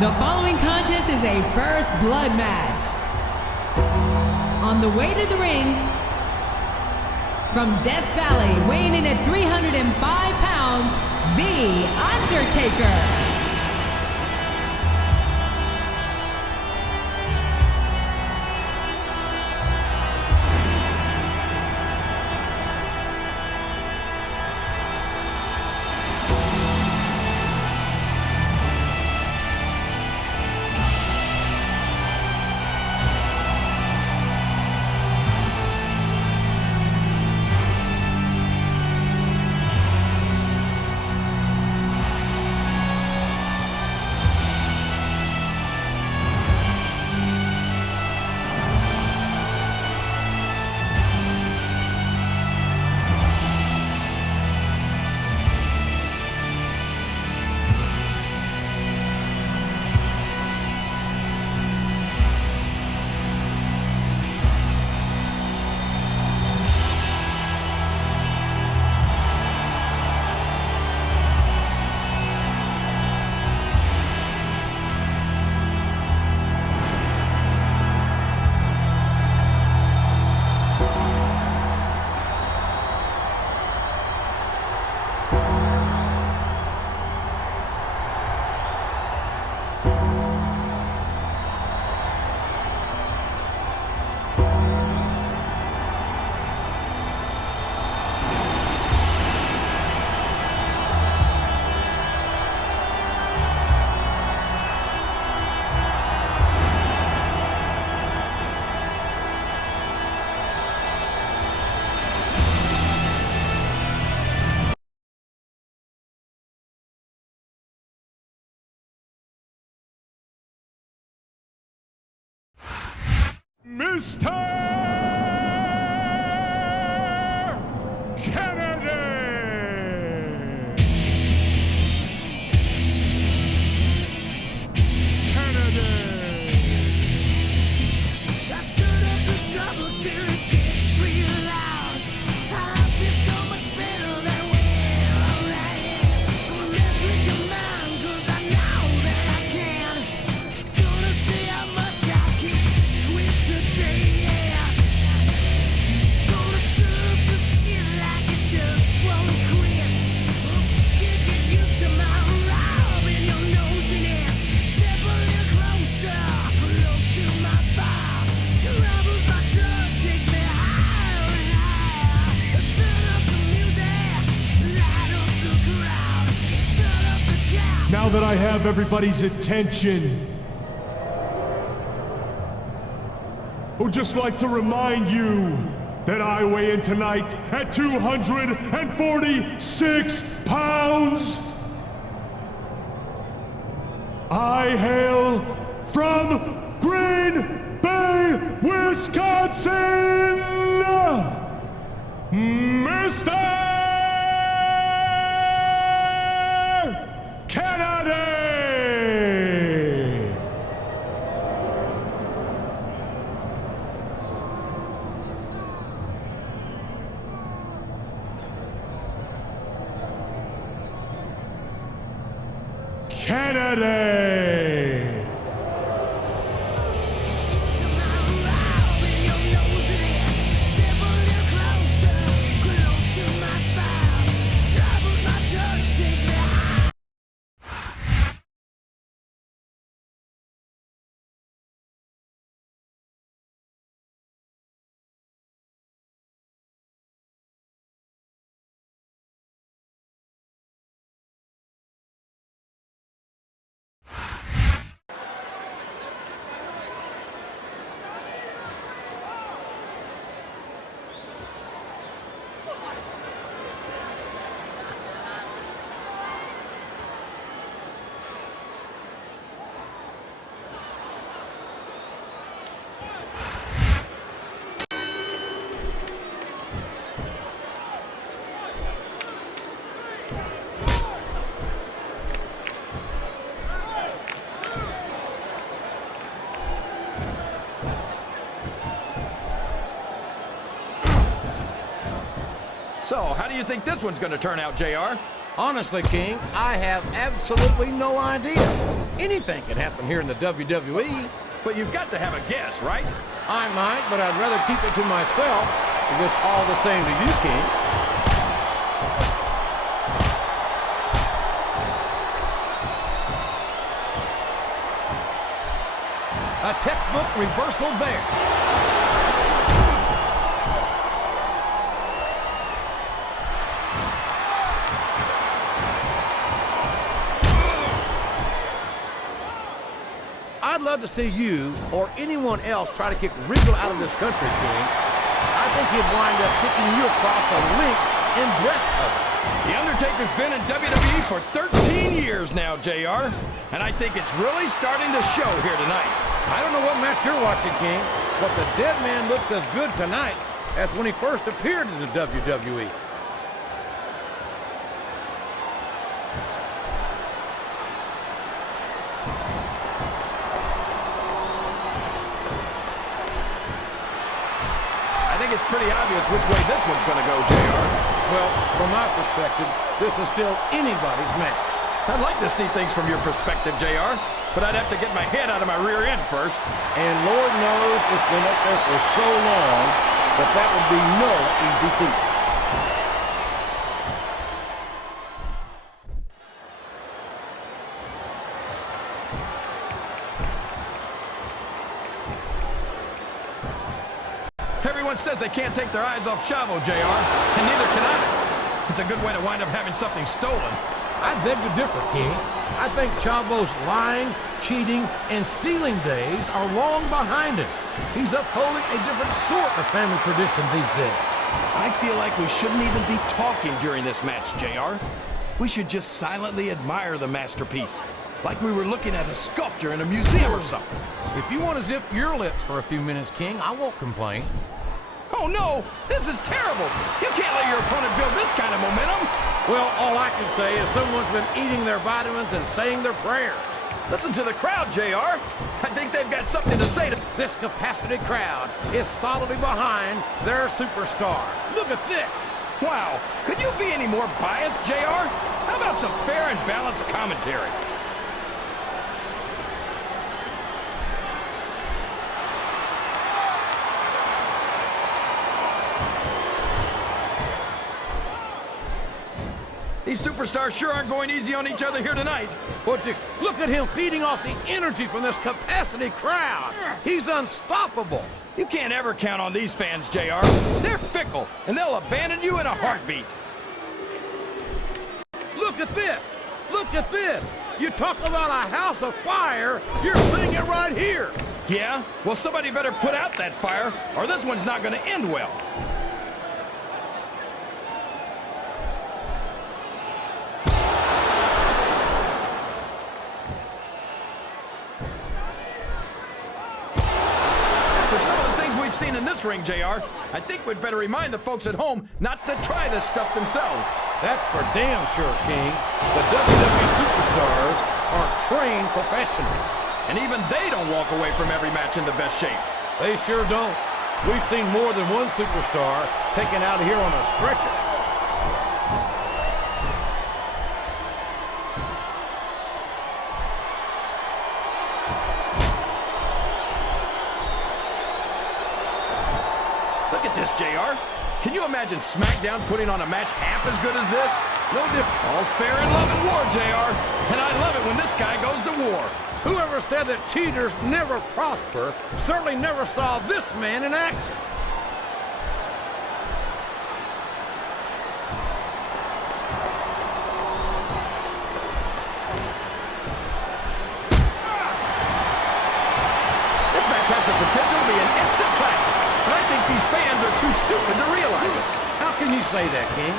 The following contest is a first blood match. On the way to the ring, from Death Valley, weighing in at 305 pounds, The Undertaker. Mr. Kennedy! I turn up the trouble till it gets real loud. I feel so much better than we're already. Mess with your mind, 'cause I know that I can. Gonna see how much I can quit today, yeah. Gonna start to feel like I just won't quit. Get used to my rubbing your nose in it. Step a little closer, close to my fire. Troubles my drug takes me higher and higher. Turn up the music, light up the crowd. Turn up the gas. Now that I have everybody's attention, I would just like to remind you that I weigh in tonight at 246 pounds. I hail from Green Bay, Wisconsin, Mr. Kennedy! Kennedy! To my rubbing your nose in it. Step a little closer, close to my fire. Troubles my drug takes me higher. So, how do you think this one's going to turn out, JR? Honestly, King, I have absolutely no idea. Anything can happen here in the WWE. But you've got to have a guess, right? I might, but I'd rather keep it to myself if it's all the same to you, King. A textbook reversal there. I'd love to see you or anyone else try to kick Regal out of this country, King. I think he'd wind up kicking you across the length and breadth of it. The Undertaker's been in WWE for 13 years now, JR. And I think it's really starting to show here tonight. I don't know what match you're watching, King, but the dead man looks as good tonight as when he first appeared in the WWE. I think it's pretty obvious which way this one's going to go, JR. Well, from my perspective, this is still anybody's match. I'd like to see things from your perspective, JR, but I'd have to get my head out of my rear end first. And Lord knows it's been up there for so long that that would be no easy feat. Everyone says they can't take their eyes off Chavo, JR, and neither can I. It's a good way to wind up having something stolen. I beg to differ, King. I think Chavo's lying, cheating, and stealing days are long behind him. He's upholding a different sort of family tradition these days. I feel like we shouldn't even be talking during this match, JR. We should just silently admire the masterpiece, like we were looking at a sculpture in a museum or something. If you want to zip your lips for a few minutes, King, I won't complain. Oh no, this is terrible. You can't let your opponent build this kind of momentum. Well, all I can say is someone's been eating their vitamins and saying their prayers. Listen to the crowd, JR. I think they've got something to say to... This capacity crowd is solidly behind their superstar. Look at this. Wow, could you be any more biased, JR? How about some fair and balanced commentary? These superstars sure aren't going easy on each other here tonight. But just look at him feeding off the energy from this capacity crowd. He's unstoppable. You can't ever count on these fans, JR. They're fickle, and they'll abandon you in a heartbeat. Look at this. Look at this. You talk about a house of fire, you're seeing it right here. Yeah? Well, somebody better put out that fire, or this one's not going to end well. Seen in this ring, JR, I think we'd better remind the folks at home not to try this stuff themselves. That's for damn sure, King. The WWE superstars are trained professionals. And even they don't walk away from every match in the best shape. They sure don't. We've seen more than one superstar taken out of here on a stretcher. Look at this, JR. Can you imagine SmackDown putting on a match half as good as this? No different. All's fair in love and war, JR. And I love it when this guy goes to war. Whoever said that cheaters never prosper certainly never saw this man in action. This match has the potential to be an instant classic. But I think these fans are too stupid to realize it. How can you say that, King?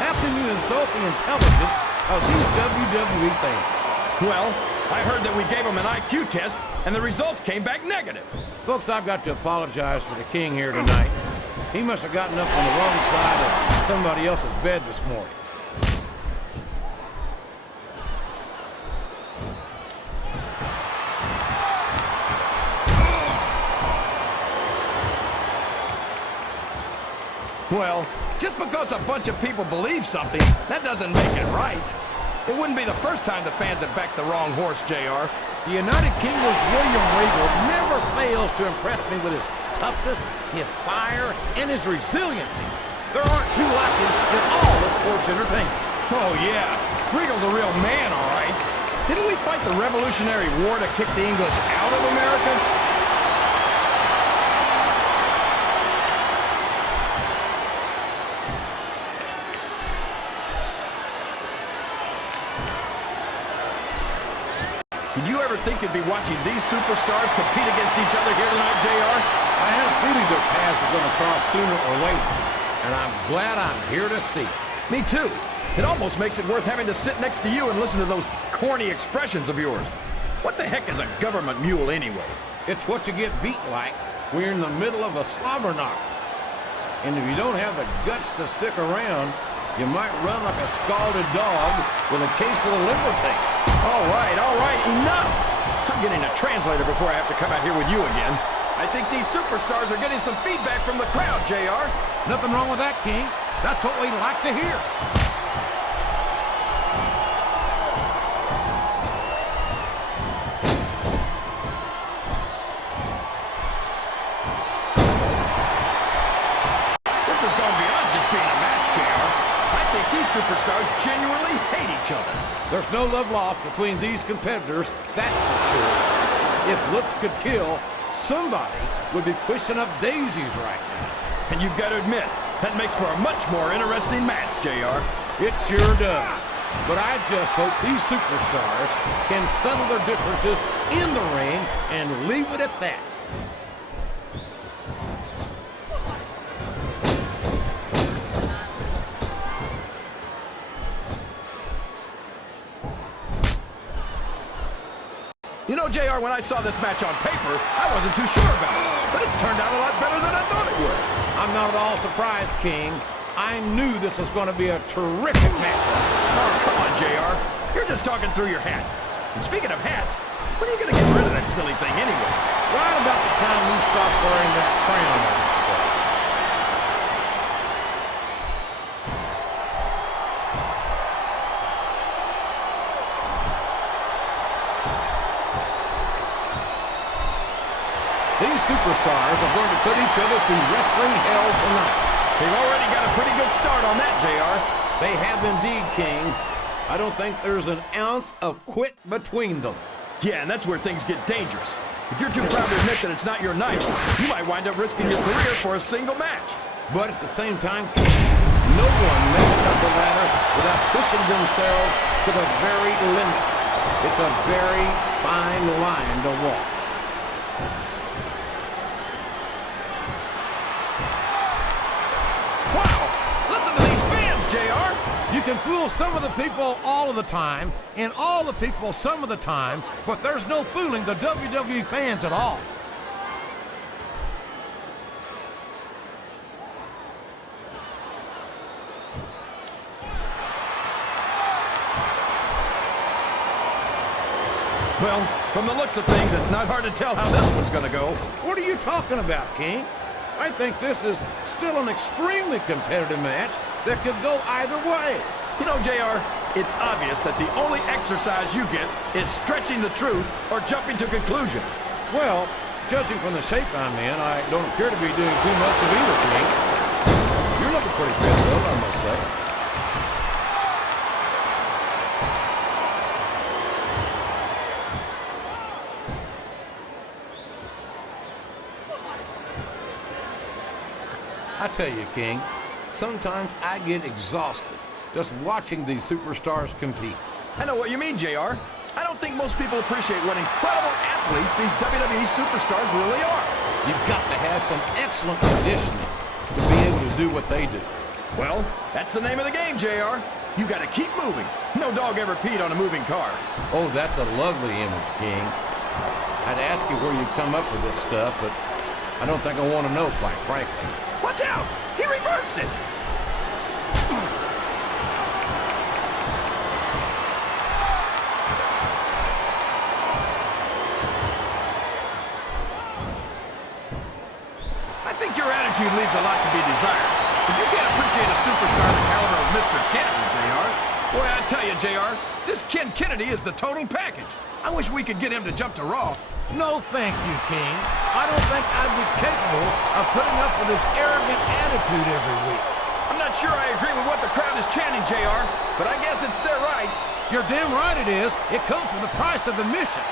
How can you insult the intelligence of these WWE fans? Well, I heard that we gave them an IQ test, and the results came back negative. Folks, I've got to apologize for the King here tonight. He must have gotten up on the wrong side of somebody else's bed this morning. Well, Just because a bunch of people believe something, that doesn't make it right. It wouldn't be the first time the fans have backed the wrong horse, JR. The United Kingdom's William Regal never fails to impress me with his toughness, his fire, and his resiliency. There aren't two like him in all of sports entertainment. Oh, yeah. Regal's a real man, all right. Didn't we fight the Revolutionary War to kick the English out of America? Did you ever think you'd be watching these superstars compete against each other here tonight, JR? I had a feeling their paths were going to cross sooner or later, and I'm glad I'm here to see it. Me too. It almost makes it worth having to sit next to you and listen to those corny expressions of yours. What the heck is a government mule anyway? It's what you get beat like when you're in the middle of a slobber knocker. And if you don't have the guts to stick around, you might run like a scalded dog with a case of the liver tape. All right, enough! I'm getting a translator before I have to come out here with you again. I think these superstars are getting some feedback from the crowd, JR. Nothing wrong with that, King. That's what we like to hear. This has gone beyond just being a match, JR. I think these superstars genuinely hate each other. There's no love lost between these competitors, that's for sure. If looks could kill, somebody would be pushing up daisies right now. And you've got to admit, that makes for a much more interesting match, JR. It sure does. But I just hope these superstars can settle their differences in the ring and leave it at that. You know, JR, when I saw this match on paper, I wasn't too sure about it. But it's turned out a lot better than I thought it would. I'm not at all surprised, King. I knew this was going to be a terrific match. Oh, come on, JR. You're just talking through your hat. And speaking of hats, when are you going to get rid of that silly thing anyway? Right about the time you stop wearing that crown on yourself. These superstars are going to put each other through wrestling hell tonight. They've already got a pretty good start on that, JR. They have indeed, King. I don't think there's an ounce of quit between them. Yeah, and that's where things get dangerous. If you're too proud to admit that it's not your night, you might wind up risking your career for a single match. But at the same time, King, no one makes up the ladder without pushing themselves to the very limit. It's a very fine line to walk. JR? You can fool some of the people all of the time, and all the people some of the time, but there's no fooling the WWE fans at all. Well, from the looks of things, it's not hard to tell how this one's gonna go. What are you talking about, King? I think this is still an extremely competitive match that could go either way. You know, JR, it's obvious that the only exercise you get is stretching the truth or jumping to conclusions. Well, judging from the shape I'm in, I don't appear to be doing too much of either, King. You're looking pretty fit, though, I must say. I tell you, King, sometimes I get exhausted just watching these superstars compete. I know what you mean, JR. I don't think most people appreciate what incredible athletes these WWE superstars really are. You've got to have some excellent conditioning to be able to do what they do. Well, that's the name of the game, JR. You got to keep moving. No dog ever peed on a moving car. Oh, that's a lovely image, King. I'd ask you where you come up with this stuff, but I don't think I want to know, quite frankly. Watch out! He reversed it! I think your attitude leaves a lot to be desired. If you can't appreciate appreciate a superstar the caliber of Mr. Kennedy, JR. Boy, I tell you, JR, this Ken Kennedy is the total package. I wish we could get him to jump to Raw. No, thank you, King. I don't think I'd be capable of putting up with his arrogant attitude every week. I'm not sure I agree with what the crowd is chanting, JR, but I guess it's their right. You're damn right it is. It comes with the price of admission.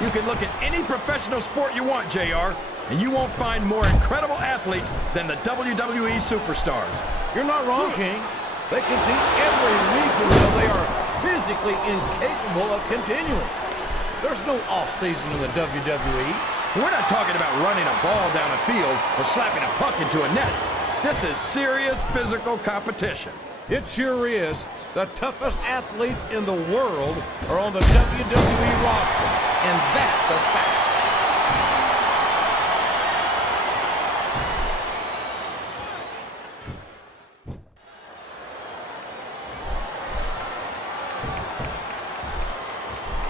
You can look at any professional sport you want, JR, and you won't find more incredible athletes than the WWE superstars. You're not wrong, King. They compete every week until they are physically incapable of continuing. There's no off-season in the WWE. We're not talking about running a ball down a field or slapping a puck into a net. This is serious physical competition. It sure is. The toughest athletes in the world are on the WWE roster, and that's a fact.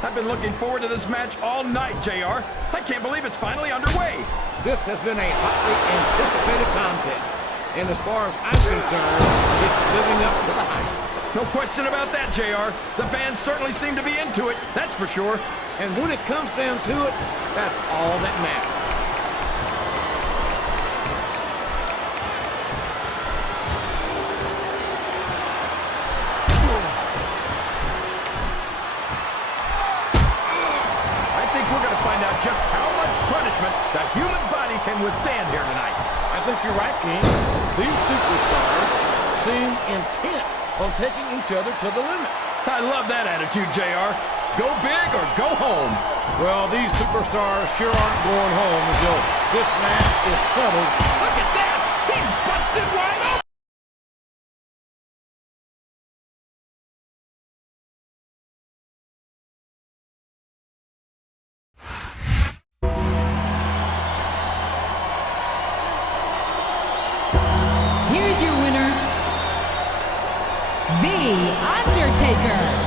I've been looking forward to this match all night, JR. I can't believe it's finally underway. This has been a hotly anticipated contest, and as far as I'm concerned, it's living up to the hype. No question about that, JR. The fans certainly seem to be into it, that's for sure. And when it comes down to it, that's all that matters. I think we're going to find out just how much punishment the human body can withstand here tonight. I think you're right, King. These superstars seem intent on taking each other to the limit. I love that attitude, JR. Go big or go home. Well, these superstars sure aren't going home until this match is settled. Look at that! He's busted wide open! Here's your winner, The Undertaker.